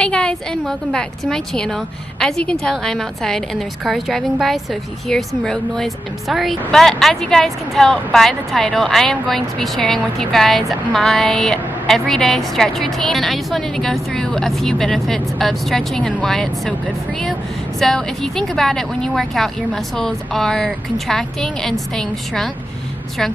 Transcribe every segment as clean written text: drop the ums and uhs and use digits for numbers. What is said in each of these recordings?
Hey guys, and welcome back to my channel. As you can tell, I'm outside and there's cars driving by, so if you hear some road noise, I'm sorry. But as you guys can tell by the title, I am going to be sharing with you guys my everyday stretch routine, and I just wanted to go through a few benefits of stretching and why it's so good for you. So if you think about it, when you work out, your muscles are contracting and staying shrunk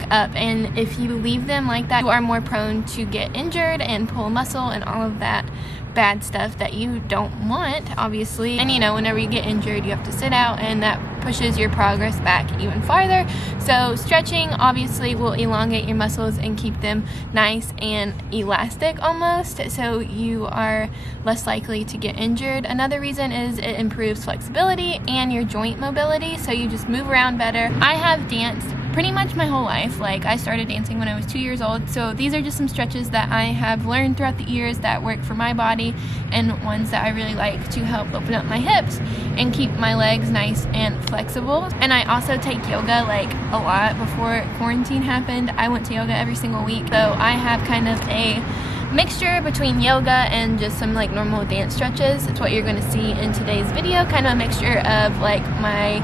up, and if you leave them like that, you are more prone to get injured and pull muscle and all of that bad stuff that you don't want, obviously. And you know, whenever you get injured, you have to sit out, and that pushes your progress back even farther. So stretching obviously will elongate your muscles and keep them nice and elastic almost, so you are less likely to get injured. Another reason is it improves flexibility and your joint mobility, so you just move around better. I have danced pretty much my whole life. Like, I started dancing when I was 2 years old, so these are just some stretches that I have learned throughout the years that work for my body, and ones that I really like to help open up my hips and keep my legs nice and flexible. And I also take yoga like a lot. Before quarantine happened, I went to yoga every single week, so I have kind of a mixture between yoga and just some like normal dance stretches. It's what you're going to see in today's video, kind of a mixture of like my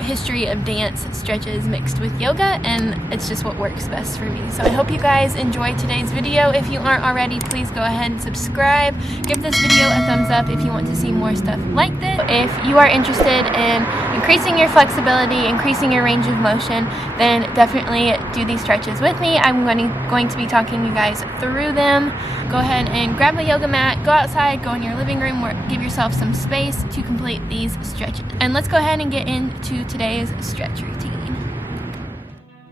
history of dance stretches mixed with yoga, and it's just what works best for me. So I hope you guys enjoyed today's video. If you aren't already, please go ahead and subscribe. Give this video a thumbs up if you want to see more stuff like this. If you are interested in increasing your flexibility, increasing your range of motion, then definitely do these stretches with me. I'm going to be talking you guys through them. Go ahead and grab a yoga mat, go outside, go in your living room, or give yourself some space to complete these stretches. And let's go ahead and get into today's stretch routine.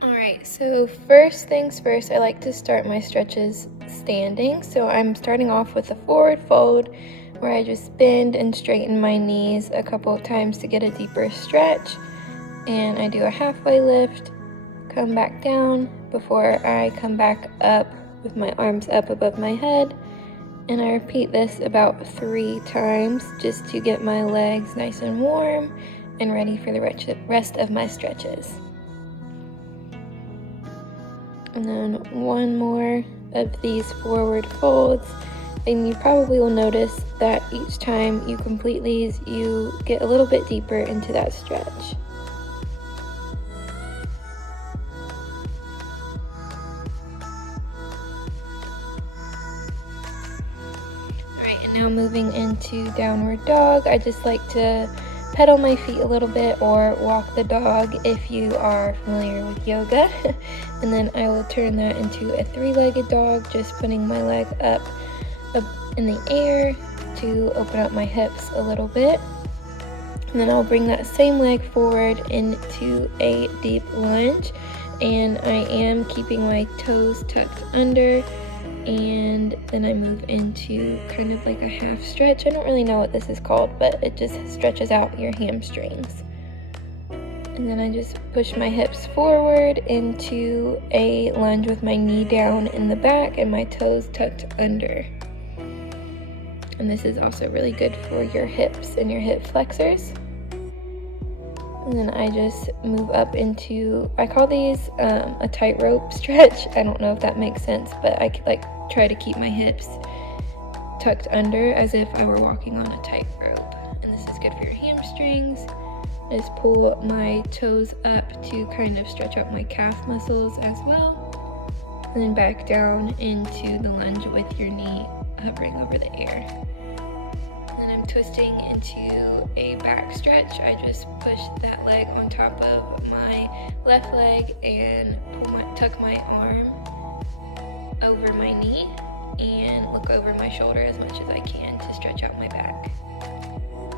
Alright, so first things first, I like to start my stretches standing. So I'm starting off with a forward fold where I just bend and straighten my knees a couple of times to get a deeper stretch. And I do a halfway lift, come back down before I come back up with my arms up above my head. And I repeat this about 3 times just to get my legs nice and warm and ready for the rest of my stretches. And then one more of these forward folds, and you probably will notice that each time you complete these, you get a little bit deeper into that stretch. Alright, and now moving into downward dog, I just like to pedal my feet a little bit or walk the dog if you are familiar with yoga. And then I will turn that into a 3-legged dog, just putting my leg up in the air to open up my hips a little bit. And then I'll bring that same leg forward into a deep lunge, and I am keeping my toes tucked under. And then I move into kind of like a half stretch. I don't really know what this is called, but it just stretches out your hamstrings. And then I just push my hips forward into a lunge with my knee down in the back and my toes tucked under. And this is also really good for your hips and your hip flexors. And then I just move up into, I call these a tightrope stretch. I don't know if that makes sense, but I like try to keep my hips tucked under as if I were walking on a tightrope. And this is good for your hamstrings. I just pull my toes up to kind of stretch out my calf muscles as well. And then back down into the lunge with your knee hovering over the air. I'm twisting into a back stretch. I just push that leg on top of my left leg and tuck my arm over my knee and look over my shoulder as much as I can to stretch out my back.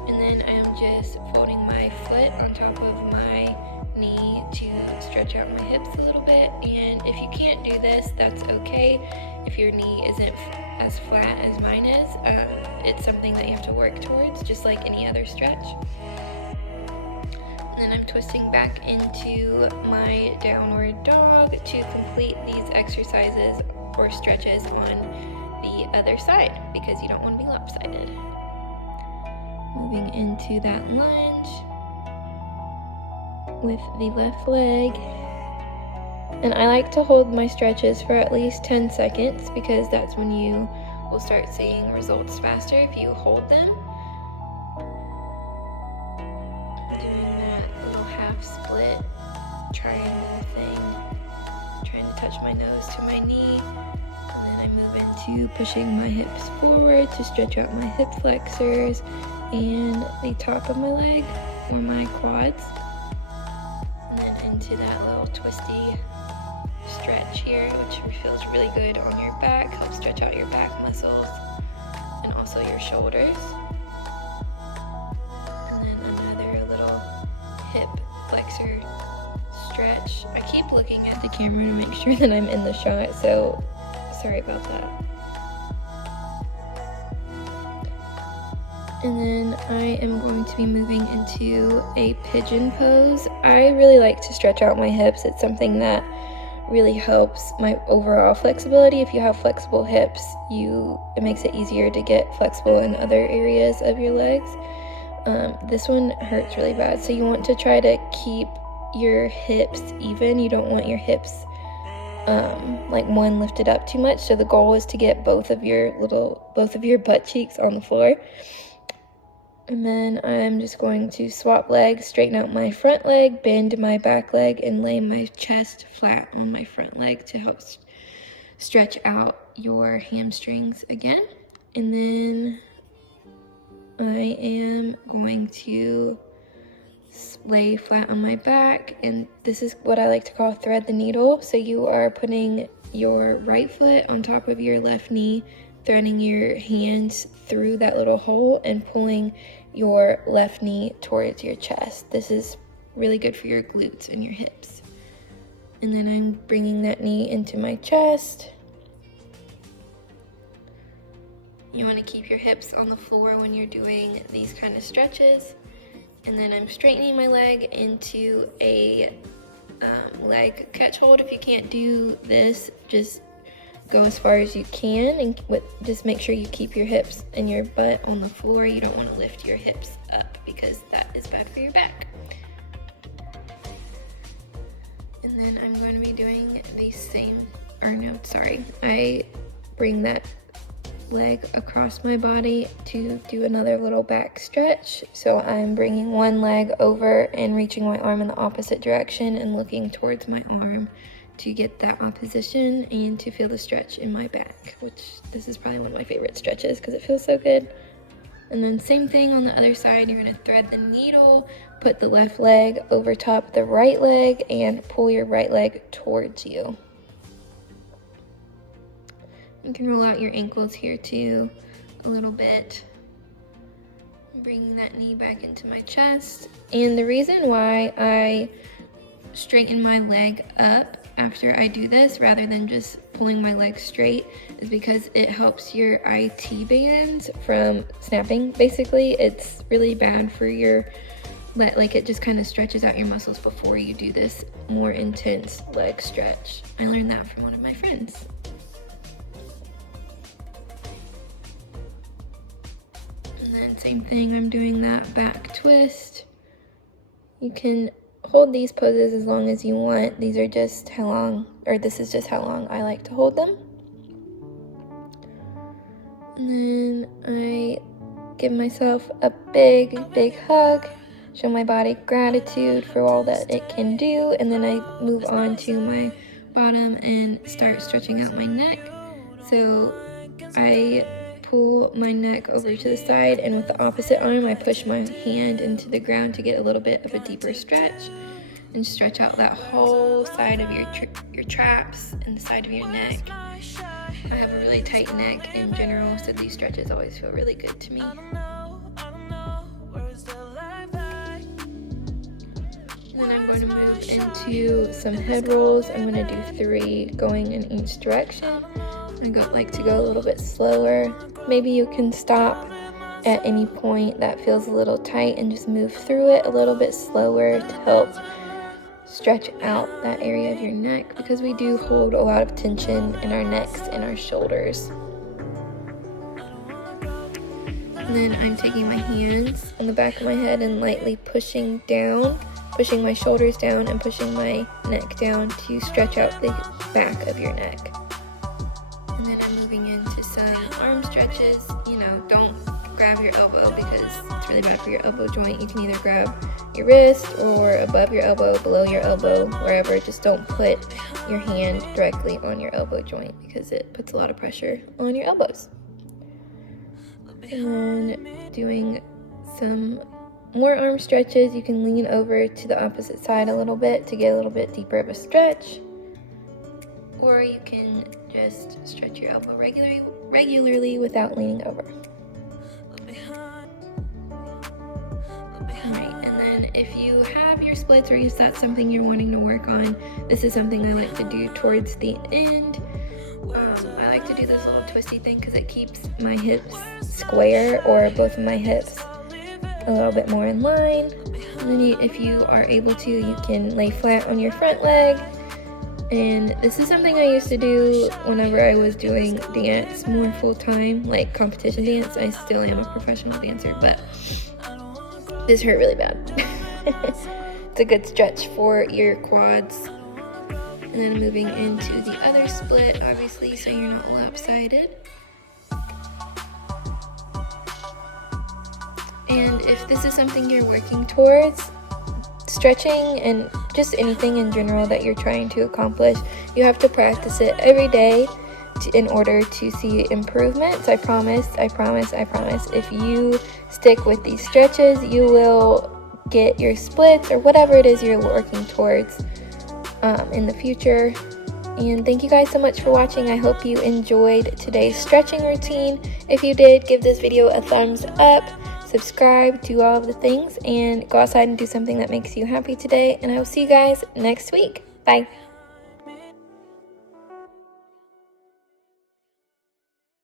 And then I'm just folding my foot on top of my knee to stretch out my hips a little bit. And if you can't do this, that's okay. If your knee isn't as flat as mine is, it's something that you have to work towards, just like any other stretch. And then I'm twisting back into my downward dog to complete these exercises or stretches on the other side, because you don't want to be lopsided. Moving into that lunge with the left leg. And I like to hold my stretches for at least 10 seconds because that's when you will start seeing results faster if you hold them. Doing that little half split triangle thing, trying to touch my nose to my knee, and then I move into pushing my hips forward to stretch out my hip flexors and the top of my leg or my quads, and then into that little twisty stretch here, which feels really good on your back, helps stretch out your back muscles and also your shoulders. And then another little hip flexor stretch. I keep looking at the camera to make sure that I'm in the shot, so sorry about that. And then I am going to be moving into a pigeon pose. I really like to stretch out my hips. It's something that really helps my overall flexibility. If you have flexible hips, it makes it easier to get flexible in other areas of your legs. This one hurts really bad, so you want to try to keep your hips even. You don't want your hips like one lifted up too much. So the goal is to get both of your butt cheeks on the floor. And then I'm just going to swap legs, straighten out my front leg, bend my back leg, and lay my chest flat on my front leg to help stretch out your hamstrings again. And then I am going to lay flat on my back, and this is what I like to call thread the needle. So you are putting your right foot on top of your left knee, threading your hands through that little hole and pulling your left knee towards your chest. This is really good for your glutes and your hips. And then I'm bringing that knee into my chest. You want to keep your hips on the floor when you're doing these kind of stretches. And then I'm straightening my leg into a leg catch hold. If you can't do this, just go as far as you can, and just make sure you keep your hips and your butt on the floor. You don't want to lift your hips up because that is bad for your back. And then I'm going to be doing the same, I bring that leg across my body to do another little back stretch. So I'm bringing one leg over and reaching my arm in the opposite direction and looking towards my arm to get that opposition and to feel the stretch in my back, which this is probably one of my favorite stretches because it feels so good. And then same thing on the other side. You're going to thread the needle, put the left leg over top the right leg, and pull your right leg towards you. You can roll out your ankles here too a little bit. Bringing that knee back into my chest. And the reason why I straighten my leg up after I do this rather than just pulling my leg straight is because it helps your IT band from snapping. Basically, it's really bad for your it just kind of stretches out your muscles before you do this more intense leg stretch. I learned that from one of my friends. And then same thing, I'm doing that back twist. You can hold these poses as long as you want. These are just how long, or this is just how long I like to hold them. And then I give myself a big hug, show my body gratitude for all that it can do, and then I move on to my bottom and start stretching out my neck. So I pull my neck over to the side, and with the opposite arm I push my hand into the ground to get a little bit of a deeper stretch and stretch out that whole side of your traps and the side of your neck. I have a really tight neck in general, so these stretches always feel really good to me. And then I'm going to move into some head rolls. I'm going to do 3 going in each direction. I like to go a little bit slower. Maybe you can stop at any point that feels a little tight and just move through it a little bit slower to help stretch out that area of your neck, because we do hold a lot of tension in our necks and our shoulders. And then I'm taking my hands on the back of my head and lightly pushing my shoulders down and pushing my neck down to stretch out the back of your neck. And then I'm moving into some arm stretches. You know, don't grab your elbow because it's really bad for your elbow joint. You can either grab your wrist or above your elbow, below your elbow, wherever. Just don't put your hand directly on your elbow joint because it puts a lot of pressure on your elbows. And then doing some more arm stretches. You can lean over to the opposite side a little bit to get a little bit deeper of a stretch. Or you can just stretch your elbow regularly without leaning over. Alright, and then if you have your splits or if that's something you're wanting to work on, this is something I like to do towards the end. I like to do this little twisty thing because it keeps my hips square, or both of my hips a little bit more in line. And then if you are able to, you can lay flat on your front leg. And this is something I used to do whenever I was doing dance more full-time, like competition dance. I still am a professional dancer, but this hurt really bad. It's a good stretch for your quads. And then moving into the other split, obviously, so you're not lopsided. And if this is something you're working towards, stretching and just anything in general that you're trying to accomplish, you have to practice it every day in order to see improvements. I promise. If you stick with these stretches, you will get your splits or whatever it is you're working towards in the future. And thank you guys so much for watching. I hope you enjoyed today's stretching routine. If you did, give this video a thumbs up, subscribe, do all of the things, and go outside and do something that makes you happy today. And I will see you guys next week. Bye.